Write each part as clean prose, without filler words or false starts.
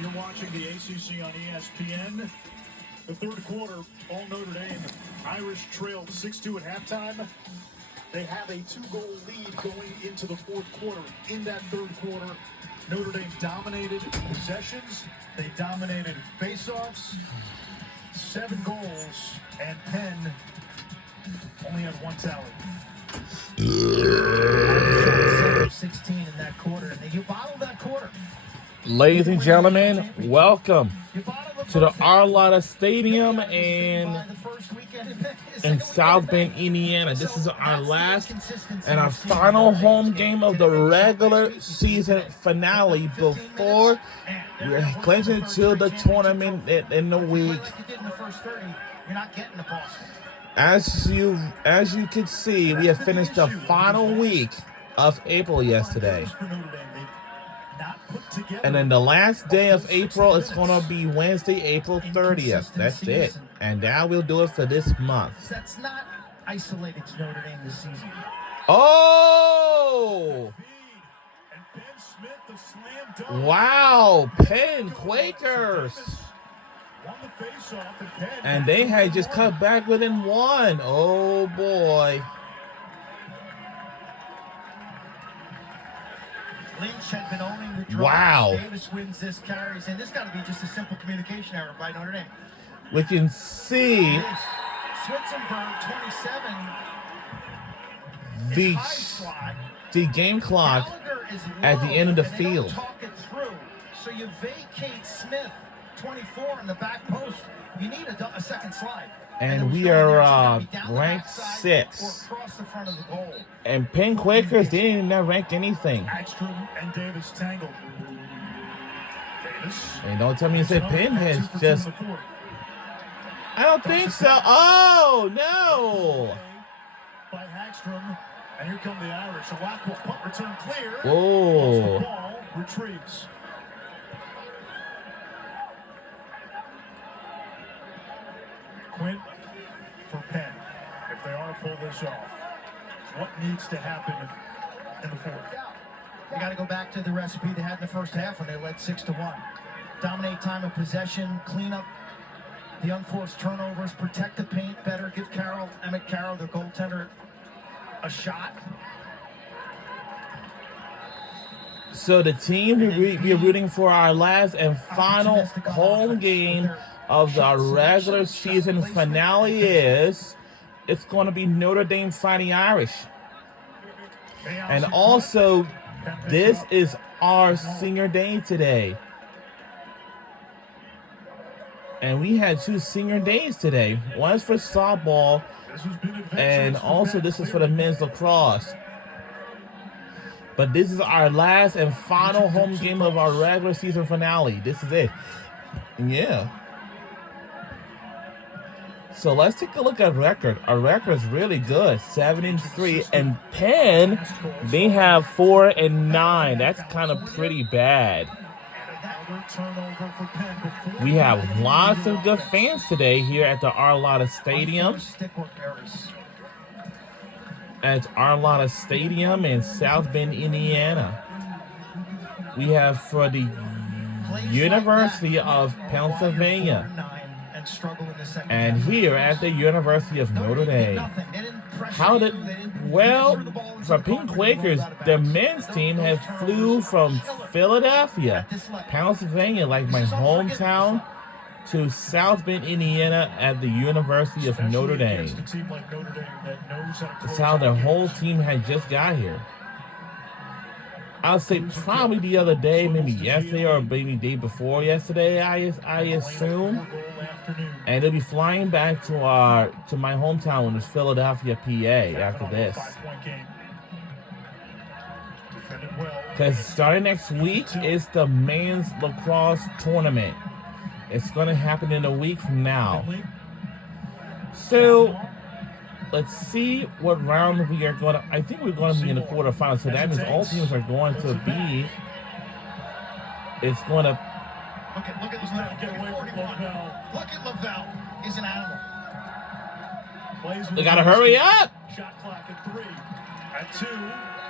You're watching the ACC on ESPN. The third quarter, all Notre Dame. Irish trailed 6-2 at halftime. They have a 2-goal lead going into the fourth quarter. In that third quarter, Notre Dame dominated possessions. They dominated faceoffs. 7 goals, and Penn only had 1 tally. 16 in that quarter, and you bottled that quarter. Ladies and gentlemen, welcome to the Arlotta Stadium in South Bend, Indiana. This is our last and our final home game of the regular season finale before we're clinching to the tournament in the week. As you can see, we have finished the final week of April yesterday. And then the last day of April is going to be Wednesday, April 30th. That's it. And now we'll do it for this month. That's not isolated to Notre Dame this season. Oh! Wow, Penn Quakers. And they had just cut back within 1. Oh, boy. Lynch had been owning the draw. Wow. Davis wins this, carries, and this got to be just a simple communication error by Notre Dame. We can see the game clock at the end of the field. So you vacate Smith, 24 in the back post. You need a second slide. And we are ranked 6th. And Penn Quakers didn't even rank anything. And Davis tangled. And don't tell me you said Penn has just... I don't think so. Oh, no. By Hagstrom. And here come the Irish. A Lacrosse punt return clear. Oh. The ball retrieves. Quint for Penn. If they are to pull this off, what needs to happen in the fourth? You got to go back to the recipe they had in the first half when they led 6-1. Dominate time of possession, clean up the unforced turnovers, protect the paint better, give Emmett Carroll, their goaltender, a shot. So the team we're rooting for our last and final home game of the regular season finale it's going to be Notre Dame Fighting Irish. And also, this is our senior day today. And we had 2 senior days today. One is for softball, and also this is for the men's lacrosse. But this is our last and final home game of our regular season finale. This is it. Yeah. So let's take a look at record. Our record is really good, 7-3. And Penn, they have 4-9. That's kind of pretty bad. We have lots of good fans today here at the Arlotta Stadium. At Arlotta Stadium in South Bend, Indiana. We have for the University of Pennsylvania. And here at the University of Notre Dame. For Penn Quakers, the men's team has flew from Philadelphia, Pennsylvania, like my hometown, to South Bend, Indiana at the University of Notre Dame. That's how the whole team had just got here. I'll say probably the other day, maybe yesterday or maybe the day before yesterday, I assume. And they'll be flying back to my hometown, which is Philadelphia, PA, after this. Because starting next week is the men's lacrosse tournament. It's going to happen in a week from now. So let's see what round we are going to... I think we're going to be in the quarterfinals. So that means all teams are going to be... It's going to... Look at Lavelle. Look at Lavelle. He's an animal. They got to hurry up. Shot clock at 3. At 2.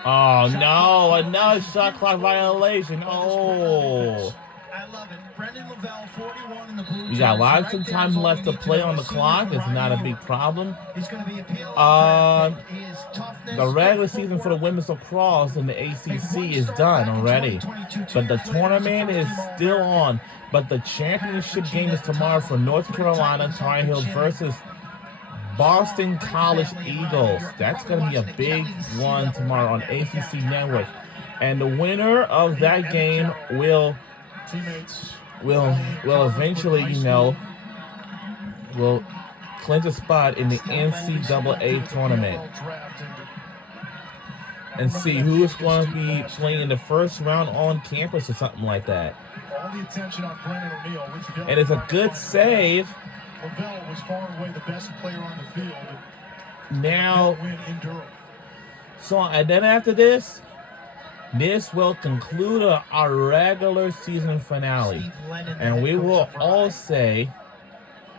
Oh, no. Another shot clock violation. Oh. I love it. Brendan Lavelle, 41 in the blue. We got lots right of there time is all left we to need play know. on the A clock. senior It's for not a Ryan big Howard. problem. He's going to be appealing draft pick. His toughness, The regular good season for the footwork. women's lacrosse in the ACC is done already. But the tournament is still on. But the championship game is tomorrow for North Carolina Tar Heels versus Boston College Eagles. That's going to be a big one tomorrow on ACC Network. And the winner of that game will eventually, will clinch a spot in the NCAA tournament. And see who's going to be playing in the first round on campus or something like that. All the attention on Brennan O'Neill. And it's a good save. Lavelle was far and away the best player on the field. Now, Win in Durham. so and then after this will conclude our regular season finale. And we will all say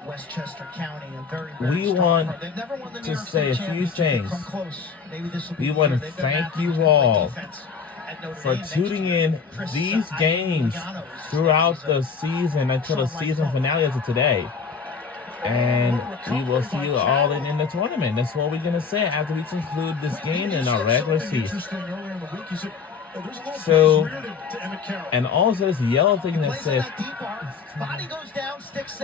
Westchester County, a very, we strong want part. They've never won the New to York say a State few Championship. They've things. come close. Maybe this will be We the want year. to They've got thank Matthews you gonna play all defense at Notre for Dame next tuning year. in Chris, these games throughout the season until the season finale as of today. And we will see you all in the tournament. That's what we're going to say after we conclude this game in our regular season. So, and also this yellow thing that says,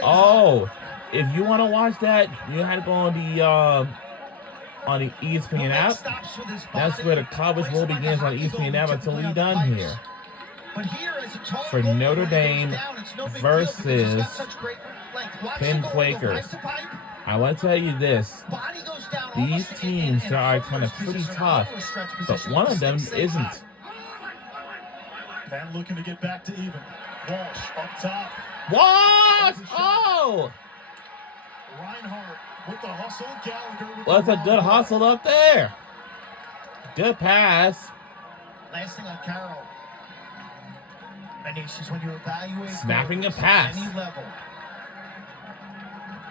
oh, if you want to watch that, you have to go on the ESPN app. That's where the coverage will begin on the ESPN app until we're done here. For Notre Dame versus Penn Quakers. I want to tell you this. These teams are kind of pretty tough, but one of them isn't. Penn looking to get back to even. Walsh up top. What? Oh! Reinhardt with the hustle. Gallagher with What's the a good hustle up there? Good pass. Last thing on Carroll. Manish, when you evaluate Snapping a goals pass. at any level,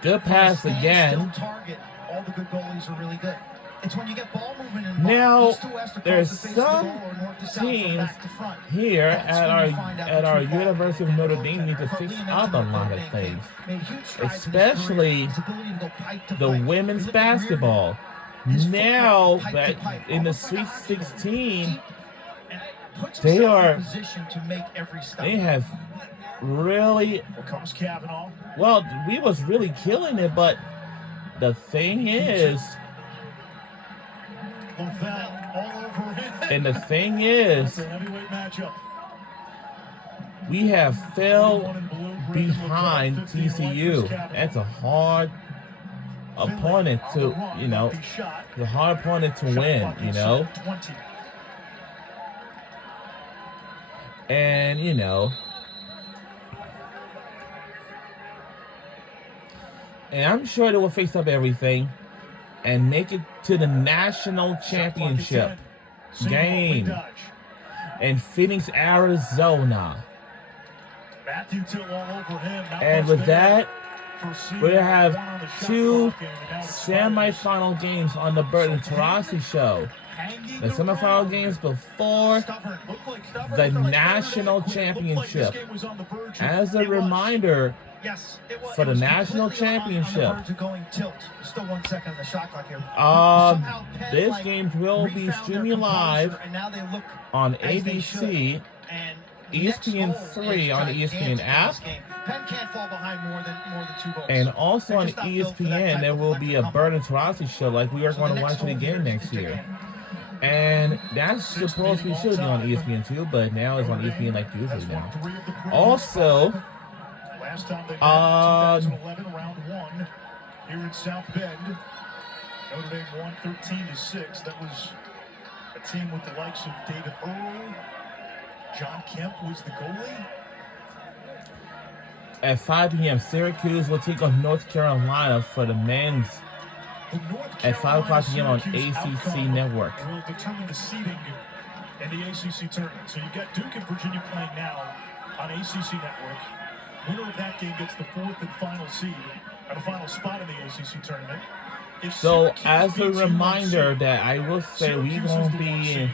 Good pass again. Target. All the good goalies are really good. It's when you get ball movement involved. Now, east to west, across there's the face of the some goal, or north to south, or teams back to front. here That's at when our you find out which University of ball Notre goes Dame there. need to fix Leaning up into a the lot Notre of Dame things, game. Made huge strides in his especially career. His ability to go pipe to the pipe. women's He looked at basketball. His Now, footwork, pipe that to pipe, in the almost like Sweet a hockey goal. 16, Deep, and puts they himself in are- position to make every stop. they have really, Here comes Kavanaugh. well, we was really killing it, but the thing is, Lavelle all over him. and the thing is, That's a heavyweight matchup. we have fell 41 in blue, Brendan behind Lavelle, 51 TCU. Chris Kavanaugh. That's a hard opponent On the to, run, lucky shot. the hard opponent to Shot win, clock is 20. And, and I'm sure they will face up everything and make it to the national championship game in Phoenix, Arizona. Matthew Till all over him. Not And much with there that, for Seaman. we have One on the shot two clock, and now it's semifinal games on the Burton Tarasi show. hanging The semifinal around. games before Stubborn. Looked like stubborn. the Looked like national Notre Dame. Looked like championship. this game was on the verge of- As a It was. reminder, Yes, it was, for it the was national completely on the championship. verge of going tilt. Still 1 second on the shot clock here. Somehow Penn, this game will be refound their streaming composure, live and now they look on as they should. ABC, And ESPN next goal 3 is on the ESPN gigantic in app. this game. Penn can't fall behind more than 2 goals. and also They're on just not built for that ESPN, type there of will be a electric Burton Tarasi show like we are So going the to next watch it goal again here next is to year. get And that's supposed to be should be on ESPN too, but now it's on ESPN like usually now. Also, Last time they met, 2011, round 1, here in South Bend. Notre Dame won 13-6. That was a team with the likes of David Earl. John Kemp was the goalie. at 5 p.m., Syracuse will take on North Carolina for the men's The North at 5 o'clock p.m. on Carolina-Syracuse ACC outcome Network. will determine the seeding in the ACC tournament. So you've got Duke and Virginia playing now on ACC Network. Winner of that game gets the 4th and final seed at a final spot in the ACC tournament. If So, Syracuse as a beats reminder UNC, that I will say we're Syracuse going is to the 1 be seed.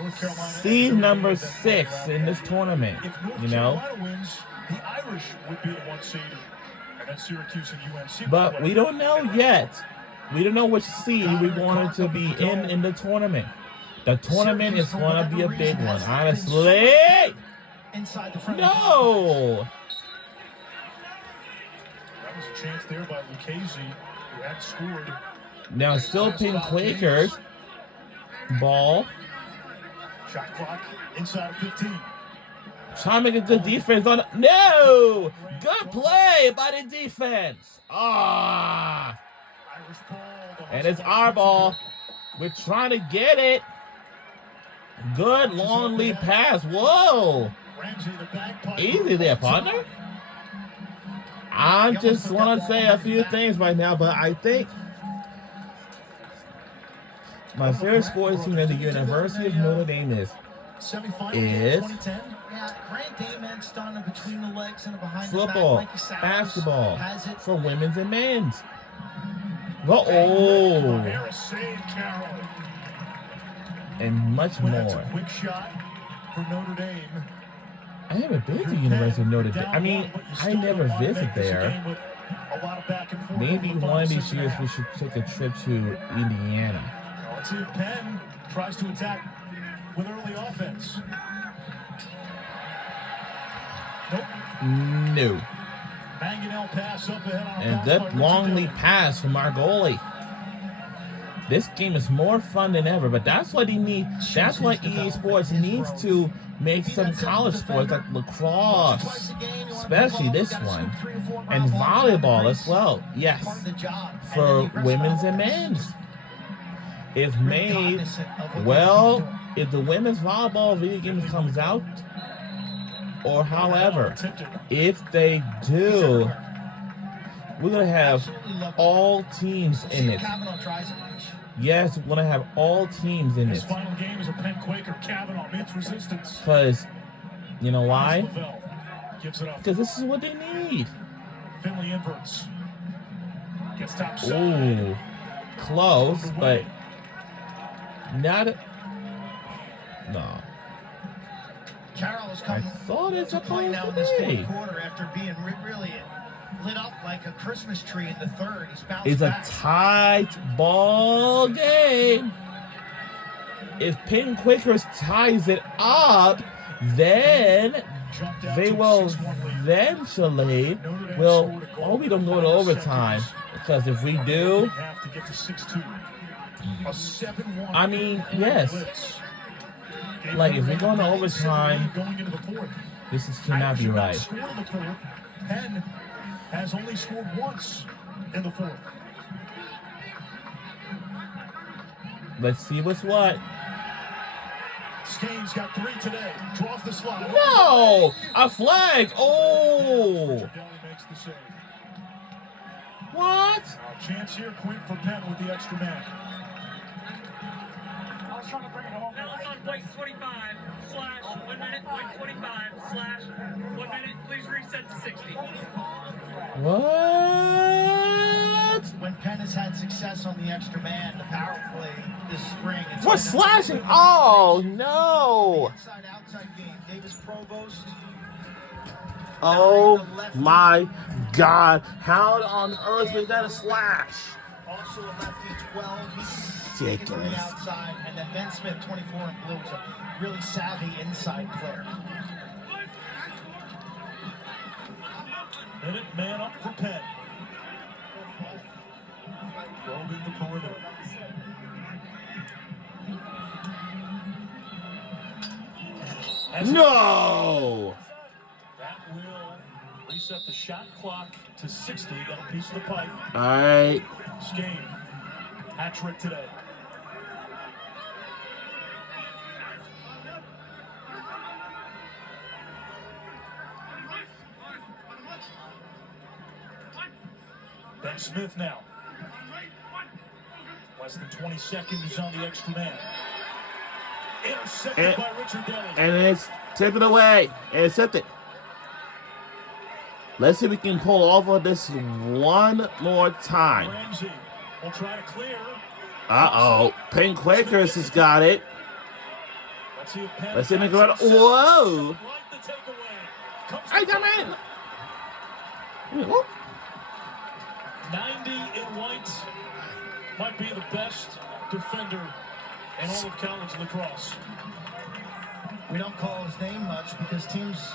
North Carolina. seed number 6 in this tournament. If North You know, Carolina wins, the Irish would be the 1 seed. And then Syracuse and UNC. but we don't know yet. We don't know which seed we're going to be in the tournament. The tournament is going to be a big one, honestly. Inside the front. No. That was a chance there by Lucchese, who had scored. Now still Penn Quakers. Ball. Shot clock inside of 15. Trying to make a good defense on. No! Good play by the defense. Ah. Irish ball. And it's our ball. We're trying to get it. Good long lead pass. Whoa. Ramsey, the back pocket. Easy there, partner. I just want to say a few things right now, but I think my favorite sports team at the University of Notre Dame is football, basketball, for women's and men's. Oh, Harris saved Carroll. and much Well, that's a more. quick shot for Notre Dame. I haven't been to the University of Notre Dame. I mean, I never visit there. Maybe one of these years we should take a trip to Indiana. Let's see if Penn tries to attack with early offense. Nope. No. Manganell pass up ahead on a And pass good by long Richard lead Dillon. pass from our goalie. This game is more fun than ever, but that's what he needs. That's what EA Sports needs to make some college sports like lacrosse, especially this one, and volleyball as well. Yes, for women's and men's. If made well, if the women's volleyball video game comes out, or however, if they do, we're gonna have all teams in it. Yes, we're gonna have all teams in This it. final game is a Penn Quaker. Kavanaugh meets resistance. Because, you know why? Lavelle gives it up. Because this is what they need. Finley inverts. Gets top side. Ooh, close, but not. No, Carroll is I coming. thought it's to play supposed now to in this be. fourth quarter after being really lit up like a Christmas tree in the third. He's bounced It's a back. tight ball game. If Penn Quakers ties it up, then Jumped out they to a will 6-1 lead. eventually. Notre Dame Well, scored a goal hope we don't go in to the overtime, seconds. because if we do, Have to get to 6-2. A 7-1. I mean, yes. blitz. Gave Like, if Notre we go Dame into a 9-7 overtime, lead going into the fourth. this cannot Irish be have not right. scored in the fourth. Penn has only scored once in the fourth. Let's see what's what. Skane's got 3 today. Draws the slide. No! A flag! Oh! Deli makes the save. What? Chance here, Quinn for Penn with the extra man. Now it's on point 25 slash 1 minute, point 25 slash 1 minute. Please reset to 60. What? When Penn has had success on the extra man, the power play this spring. it's For been- slashing? Oh, no! Inside-outside game. Davis Provost. Oh, my God. How on earth we got a slash? Also a lefty 12. He can take it from the Ridiculous. outside. And then Ben Smith, 24 in blue, is a really savvy inside player. Minute man up for Penn. Probing the perimeter. No! That will reset the shot clock to 60. Got a piece of the pipe. All right. Skane, hat trick today. Ben Smith now. Less than 20 seconds. He's on the extra man. Intercepted by Richard Deli. And it's tipped it away. And it's tipped it. Let's see if we can pull off of this one more time. Ramsey will try to clear. Uh-oh. Penn Quakers has got it. see if Penn Let's see me has go out. himself Whoa! right the takeaway. Comes I to got Penn. it. Whoop. 90 in white. Might be the best defender in all of college lacrosse. We don't call his name much because teams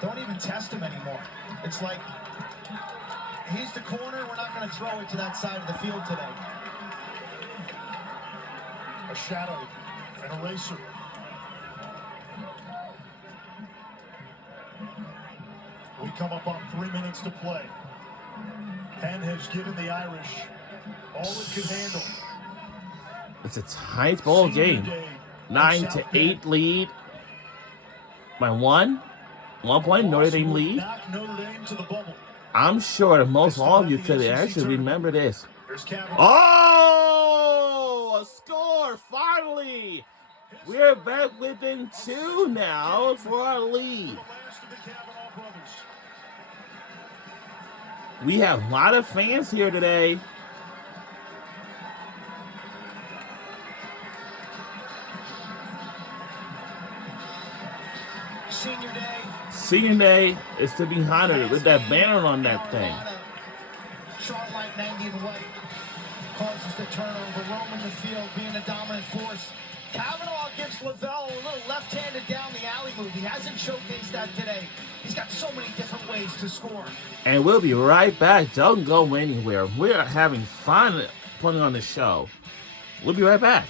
don't even test him anymore. It's like, he's the corner, we're not going to throw it to that side of the field today. A shadow, an eraser. We come up on 3 minutes to play. Penn has given the Irish all it could handle. It's a tight ball Senior game. day in 9 South to 8 Bend. lead. By 1 point, Notre Dame Loss would lead. knock Notre Dame to the bubble. I'm sure that most all of you today actually remember this. There's Kavanaugh. Oh, a score, finally. We're back within 2 now for our lead. The last of the Kavanaugh brothers. We have a lot of fans here today. Senior day. Senior day is to be honored with that banner on that thing. Sharp light 90 in white causes the turnover. Roaming the field, being a dominant force. Kavanaugh gives Lavelle a little left-handed down the alley move. He hasn't showcased that today. He's got so many different ways to score. And we'll be right back. Don't go anywhere. We're having fun putting on the show. We'll be right back.